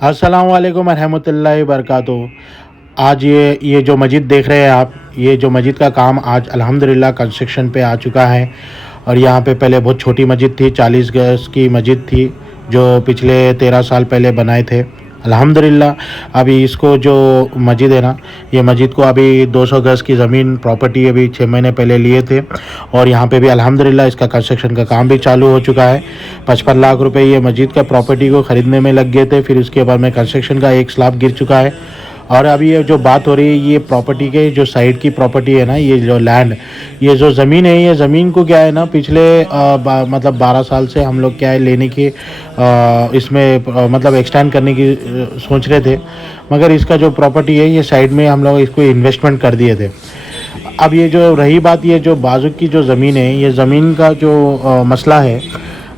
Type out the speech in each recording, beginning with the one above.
अस्सलाम वालेकुम रहमतुल्लाहि वबरकातुहू। आज ये जो मस्जिद देख रहे हैं आप, ये जो मस्जिद का काम आज अल्हम्दुलिल्लाह कंस्ट्रक्शन पे आ चुका है। और यहाँ पे पहले बहुत छोटी मस्जिद थी, 40 गज की मस्जिद थी जो पिछले 13 साल पहले बनाए थे। अल्हम्दुलिल्लाह अभी इसको जो मस्जिद है ना, ये मस्जिद को अभी 200 गज की ज़मीन प्रॉपर्टी अभी 6 महीने पहले लिए थे। और यहाँ पे भी अल्हम्दुलिल्लाह इसका कंस्ट्रक्शन का काम भी चालू हो चुका है। 55 लाख रुपए ये मस्जिद का प्रॉपर्टी को ख़रीदने में लग गए थे। फिर उसके बाद में कंस्ट्रक्शन का एक स्लैब गिर चुका है। और अभी ये जो बात हो रही है, ये प्रॉपर्टी के जो साइड की प्रॉपर्टी है ना, ये जो लैंड, ये जो ज़मीन है, ये ज़मीन को क्या है ना, पिछले मतलब 12 साल से हम लोग क्या है लेने की इसमें मतलब एक्सटेंड करने की सोच रहे थे। मगर इसका जो प्रॉपर्टी है, ये साइड में हम लोग इसको इन्वेस्टमेंट कर दिए थे। अब ये जो रही बात, ये जो बाजू की जो ज़मीन है, ये ज़मीन का जो मसला है,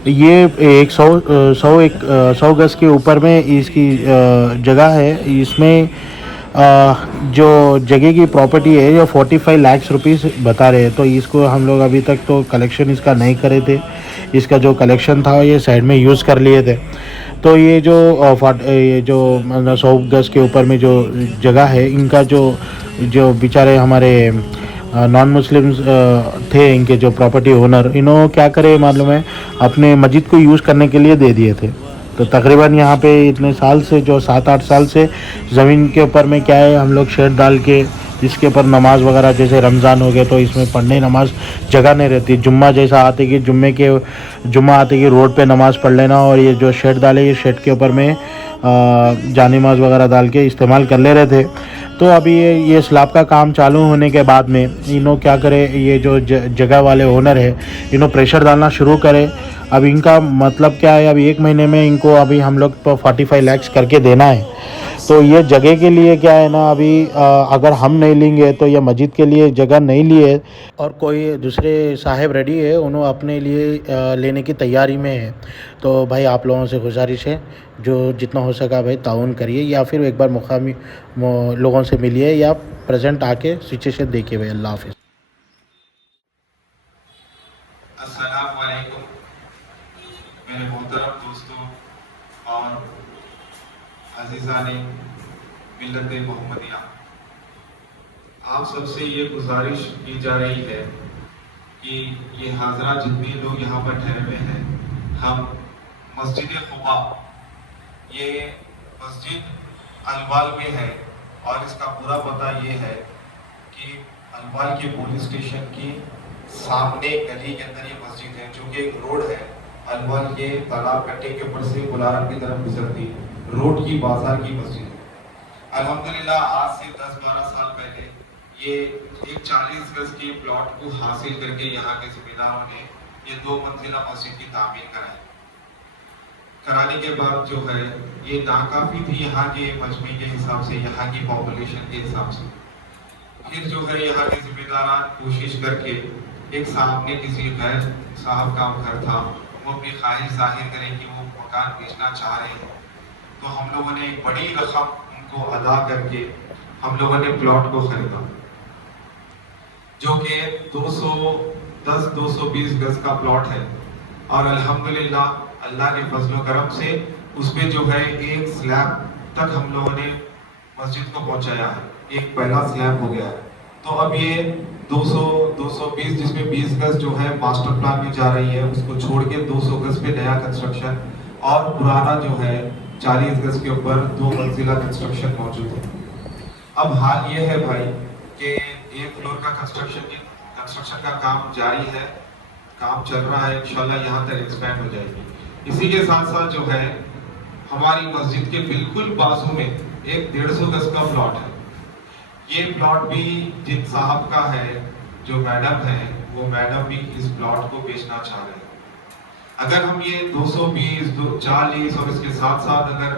ये एक 100 गज के ऊपर में इसकी जगह है। इसमें जो जगह की प्रॉपर्टी है, ये 45 लाख रुपीस बता रहे हैं। तो इसको हम लोग अभी तक तो कलेक्शन इसका नहीं करे थे। इसका जो कलेक्शन था ये साइड में यूज़ कर लिए थे। तो ये जो 100 गज के ऊपर में जो जगह है, इनका जो बेचारे हमारे नॉन मुस्लिम्स थे, इनके जो प्रॉपर्टी ओनर, इन्होंने क्या करे मालूम है, अपने मस्जिद को यूज़ करने के लिए दे दिए थे। तो तकरीबन यहाँ पे इतने साल से, जो 7-8 साल से ज़मीन के ऊपर में क्या है, हम लोग शेड डाल के इसके ऊपर नमाज वगैरह, जैसे रमज़ान हो गया तो इसमें पढ़ने नमाज जगह नहीं रहती। जुम्मा जैसा आते कि जुम्मा आते कि रोड पे नमाज़ पढ़ लेना, और ये जो शेड डाले, ये शेड के ऊपर में जानिमाज वगैरह डाल के इस्तेमाल कर ले रहे थे। तो अभी ये स्लैब का काम चालू होने के बाद में इन्हों क्या करे, ये जो जगह वाले ओनर है, इन्हों प्रेशर डालना शुरू करे। अब इनका मतलब क्या है, अभी 1 महीने में इनको अभी हम लोग 45 लाख करके देना है। तो ये जगह के लिए क्या है ना, अभी अगर हम नहीं लेंगे तो ये मस्जिद के लिए जगह नहीं लिए, और कोई दूसरे साहब रेडी है, उन्होंने अपने लिए लेने की तैयारी में है। तो भाई आप लोगों से गुजारिश है, जो जितना हो सका भाई ताउन करिए, या फिर एक बार मुकामी लोगों से मिलिए, या प्रेजेंट आके सिचुएशन देखिए भाई। अल्लाह हाफिज़। अस्सलाम वालेकुम मेरे मोहतरम दोस्तों और अज़ीज़ाने मिल्लत मोहम्मदिया, आप सबसे ये गुजारिश की जा रही है कि ये हाज़रा जितने लोग यहाँ पर ठहरे हुए हैं, हम मस्जिद क़ुबा, ये मस्जिद अलवाल में है, और इसका पूरा पता ये है कि अलवाल के पुलिस स्टेशन की सामने गली के अंदर ये मस्जिद है, जो कि एक रोड है। अलवाल के तालाब कट्टे के ऊपर से बुलारम की तरफ गुजरती रोड की बाजार की मस्जिद है। अल्हम्दुलिल्लाह आज से 10-12 साल पहले ये एक 40 गज के प्लॉट को हासिल करके यहाँ के जिम्मेदारों ने ये 2 मंजिला मस्जिद की तामीर कराने के बाद जो है, ये नाकाफी थी यहाँ के मजमे के हिसाब से, यहाँ की पॉपुलेशन के हिसाब से। फिर जो है यहाँ के जिम्मेदार कोशिश करके, एक साहब ने, किसी गैर साहब का घर था, वो अपनी ख्वाहिश जाहिर करें कि वो मकान बेचना चाह रहे हैं। तो हम लोगों ने एक बड़ी रकम उनको अदा करके हम लोगों ने प्लॉट को खरीदा, जो कि 210-220 गज का प्लॉट है। और अल्हम्दुलिल्लाह अल्लाह के फजल करम से उसमें जो है एक स्लैब तक हम लोगों ने मस्जिद को पहुंचाया है, एक पहला स्लैब हो गया है। तो अब ये 220 जिसमें 20 गज जो है मास्टर प्लान में जा रही है, उसको छोड़ के 200 गज पे नया कंस्ट्रक्शन, और पुराना जो है 40 गज के ऊपर 2 मंजिला कंस्ट्रक्शन मौजूद है। अब हाल ये है भाई कि 1 फ्लोर का कंस्ट्रक्शन का काम जारी है, काम चल रहा है, इंशाल्लाह यहाँ तक एक्सपेंड हो जाएगी। इसी के साथ साथ जो है, हमारी मस्जिद के बिल्कुल बाजू में एक 150 गज का प्लॉट है। ये प्लॉट भी जिन साहब का है, जो मैडम है, वो मैडम भी इस प्लॉट को बेचना चाह रहे हैं। अगर हम ये 220, 40 और इसके साथ साथ अगर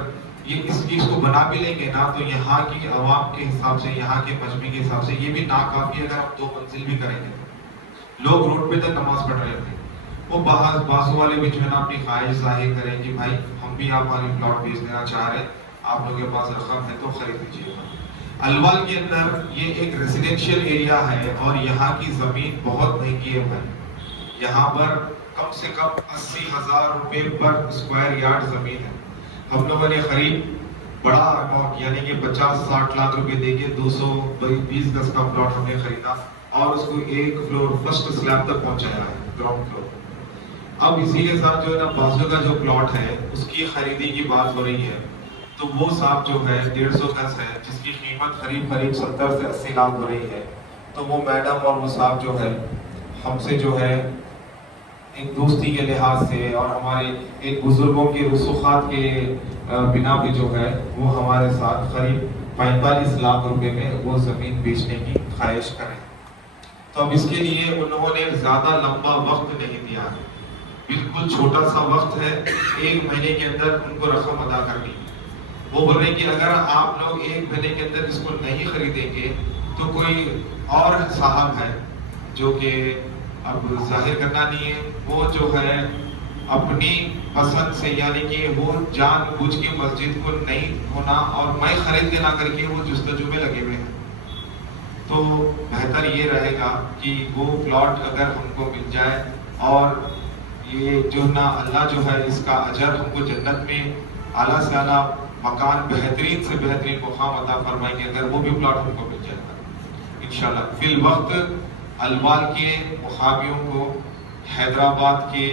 ये इस चीज को बना भी लेंगे ना, तो यहाँ की आवाम के हिसाब से, यहाँ के मजमे के हिसाब से ये भी नाकाफी है। अगर हम 2 मंजिल भी करेंगे, लोग रोड पे तक नमाज पढ़ रहे थे, वो बाजू वाले भी जो है ना अपनी ख्वाहिश जाहिर करें कि भाई हम भी आप वाली प्लॉट बेच देना चाह रहे हैं, आप लोगों के पास रकम है तो खरीद लीजिएगा। अलवाल के अंदर ये एक रेजिडेंशियल एरिया है, और यहाँ की ज़मीन बहुत महंगी है भाई। यहाँ पर कम से कम 80,000 रुपए पर स्क्वायर यार्ड जमीन है। हम लोगों ने करीब बड़ा अमाउंट यानी कि 50-60 लाख रुपए देके 220 गज का प्लॉट हमने खरीदा और उसको एक फ्लोर फर्स्ट स्लैब तक पहुंचाया है, ग्राउंड फ्लोर। अब इसी के साथ जो है ना बाजू का जो प्लॉट है उसकी खरीदी की बात हो रही है, तो वो साहब जो है 150 गज है जिसकी कीमत करीब 70 से 80 लाख हो रही है। तो वो मैडम और वो साहब जो है हमसे जो है एक दोस्ती के लिहाज से और हमारे एक बुजुर्गों के रसूखात के बिना पे जो है वो हमारे साथ करीब 45 लाख रुपए में वो ज़मीन बेचने की ख्वाहिश करें। तो अब इसके लिए उन्होंने ज़्यादा लंबा वक्त नहीं दिया है, बिल्कुल छोटा सा वक्त है, 1 महीने के अंदर उनको रकम अदा करनी। वो बोल रहे कि अगर आप लोग 1 महीने के अंदर इसको नहीं खरीदेंगे तो कोई और साहब है जो कि अब जाहिर करना नहीं है, वो जो है अपनी पसंद से यानी कि वो जानबूझ के मस्जिद को नहीं होना और मैं खरीद देना करके वो जुस्तजू में लगे हुए हैं। तो बेहतर ये रहेगा कि वो प्लॉट अगर हमको मिल जाए और ये जो ना अल्लाह जो है इसका अजर हमको जन्नत में आला से आला मकान बेहतरीन से बेहतरीन मुकाम अता फरमाएंगे अगर वो भी प्लॉट हमको मिल जाएगा इंशाल्लाह। फिल वक्त अलवाल के मुखाबियों को हैदराबाद के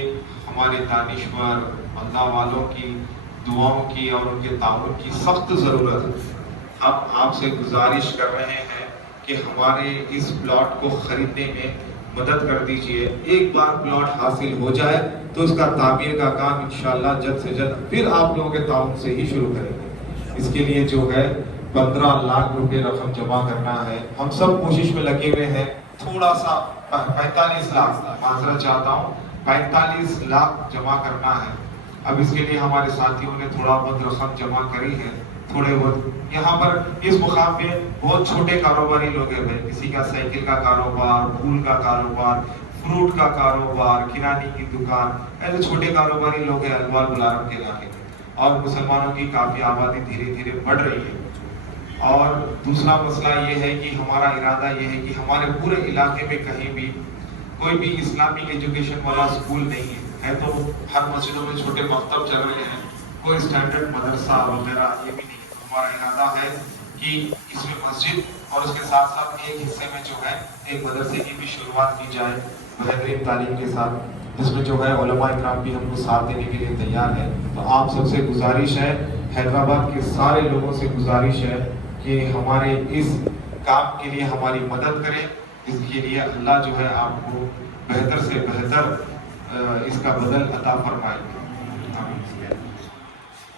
हमारे दानिश्वर अल्लाह वालों की दुआओं की और उनके ताउन की सख्त ज़रूरत है। हम आपसे गुजारिश कर रहे हैं कि हमारे इस प्लॉट को खरीदने में मदद कर दीजिए। एक बार प्लॉट हासिल हो जाए तो उसका तामीर का काम इंशाल्लाह जल्द से जल्द फिर आप लोगों के ताउन से ही शुरू करेंगे। इसके लिए जो है 15 लाख रुपए रकम जमा करना है। हम सब कोशिश में लगे हुए हैं, थोड़ा सा 45 लाख माजरा चाहता हूँ, 45 लाख जमा करना है। अब इसके लिए हमारे साथियों ने थोड़ा बहुत रकम जमा करी है, थोड़े बहुत यहाँ पर इस मुकाम पे बहुत छोटे कारोबारी लोग हैं, किसी का साइकिल का कारोबार, फूल का कारोबार, फ्रूट का कारोबार, किराने की दुकान, ऐसे छोटे कारोबारी लोग हैं अलवाल बुलारम के इलाके में। और मुसलमानों की काफी आबादी धीरे धीरे बढ़ रही है। और दूसरा मसला ये है कि हमारा इरादा ये है कि हमारे पूरे इलाके में कहीं भी कोई भी इस्लामिक एजुकेशन वाला स्कूल नहीं है तो हर मस्जिदों में छोटे मकतब चल रहे हैं, कोई स्टैंडर्ड मदरसा वगैरह ये भी नहीं। हमारा इरादा है कि इसमें मस्जिद और उसके साथ साथ एक हिस्से में जो है एक मदरसे की भी शुरुआत की जाए बेहतरीन तालीम के साथ, जिसमें जो है उलमा इकराम भी हमको साथ देने के लिए तैयार है। तो आप सबसे गुजारिश है, हैदराबाद के सारे लोगों से गुजारिश है कि हमारे इस काम के लिए हमारी मदद करें। इसके लिए अल्लाह जो है आपको बेहतर से बेहतर इसका बदल अता फरमाए।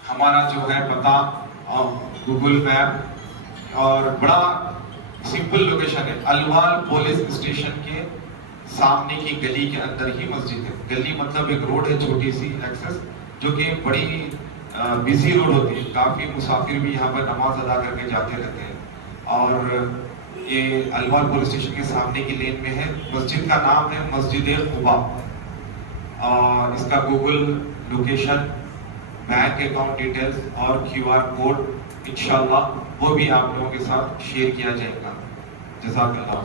हमारा जो है पता और गूगल मैप और बड़ा सिंपल लोकेशन है, अलवाल पुलिस स्टेशन के सामने की गली के अंदर ही मस्जिद है। गली मतलब एक रोड है छोटी सी एक्सेस, जो कि बड़ी बिजी रोड होती है, काफी मुसाफिर भी यहाँ पर नमाज अदा करके जाते रहते हैं। और ये अलवाल पुलिस स्टेशन के सामने की लेन में है। मस्जिद का नाम है मस्जिद खुबा और इसका Google location, bank account details और QR कोड इंशाल्लाह वो भी आप लोगों के साथ शेयर किया जाएगा। जज़ाकल्लाह।